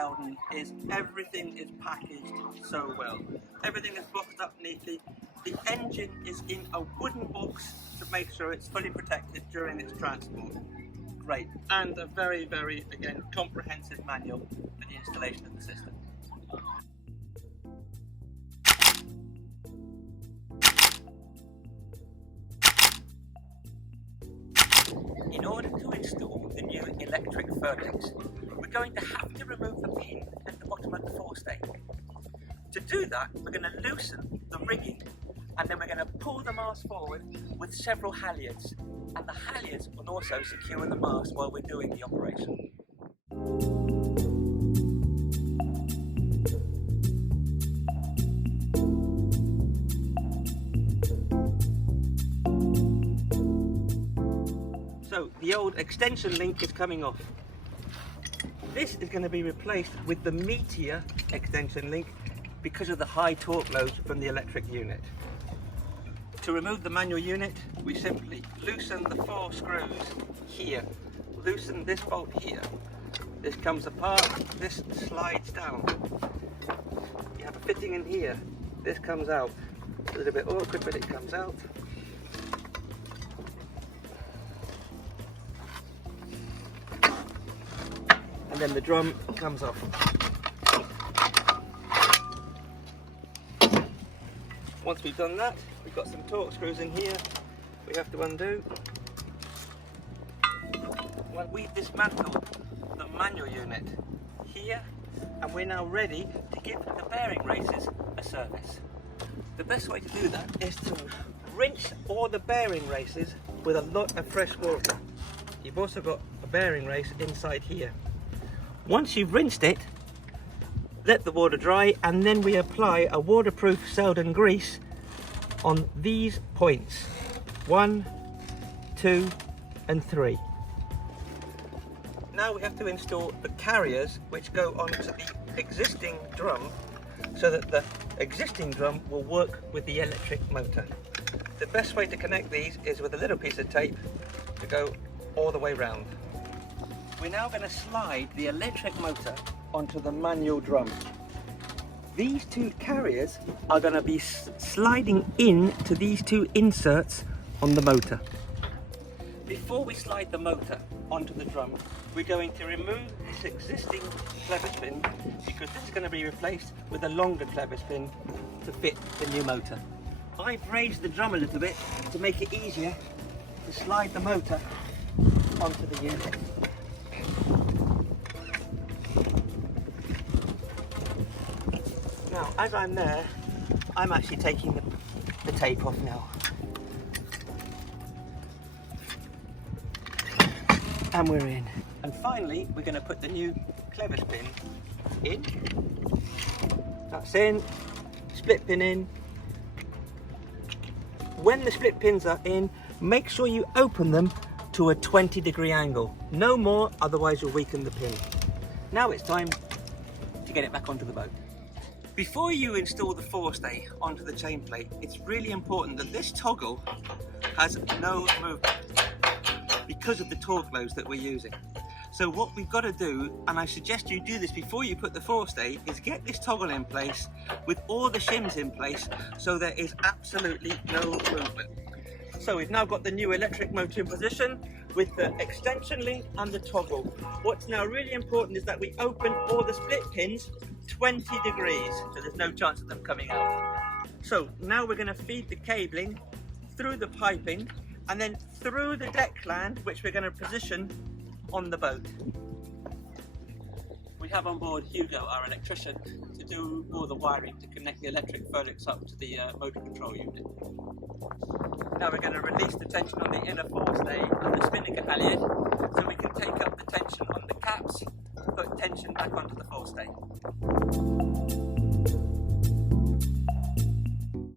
Seldén is everything is packaged so well. Everything is boxed up neatly. The engine is in a wooden box to make sure it's fully protected during its transport. Great. And a very, very, again, comprehensive manual for the installation of the system. In order to install the new electric Furlex, we're going to have to remove the pin at the bottom of the forestay. To do that, we're going to loosen the rigging, and then we're going to pull the mast forward with several halyards, and the halyards will also secure the mast while we're doing the operation. So the old extension link is coming off. This is going to be replaced with the Meteor extension link because of the high torque loads from the electric unit. To remove the manual unit, we simply loosen the 4 screws here, loosen this bolt here. This comes apart, this slides down. You have a fitting in here, this comes out. It's a little bit awkward, but it comes out. And then the drum comes off. Once we've done that, we've got some torque screws in here we have to undo. Well, we've dismantled the manual unit here, and we're now ready to give the bearing races a service. The best way to do that is to rinse all the bearing races with a lot of fresh water. You've also got a bearing race inside here. Once you've rinsed it, let the water dry, and then we apply a waterproof Seldén grease on these points. 1, 2 and 3. Now we have to install the carriers which go onto the existing drum so that the existing drum will work with the electric motor. The best way to connect these is with a little piece of tape to go all the way round. We're now going to slide the electric motor onto the manual drum. These 2 carriers are going to be sliding in to these 2 inserts on the motor. Before we slide the motor onto the drum, we're going to remove this existing clevis pin because this is going to be replaced with a longer clevis pin to fit the new motor. I've raised the drum a little bit to make it easier to slide the motor onto the unit. Now, as I'm there, I'm actually taking the tape off now. And we're in. And finally, we're going to put the new clevis pin in. That's in. Split pin in. When the split pins are in, make sure you open them to a 20-degree angle. No more, otherwise you'll weaken the pin. Now it's time to get it back onto the boat. Before you install the forestay onto the chain plate, it's really important that this toggle has no movement because of the torque loads that we're using. So what we've got to do, and I suggest you do this before you put the forestay, is get this toggle in place with all the shims in place so there is absolutely no movement. So we've now got the new electric motor in position with the extension link and the toggle. What's now really important is that we open all the split pins 20 degrees, so there's no chance of them coming out. So now we're going to feed the cabling through the piping and then through the deck land, which we're going to position on the boat. We have on board Hugo, our electrician, to do all the wiring to connect the electric Furlex up to the motor control unit. Now we're going to release the tension on the inner forestay and the spinnaker halyard so we can take up the tension on the caps, put tension back onto the forestay.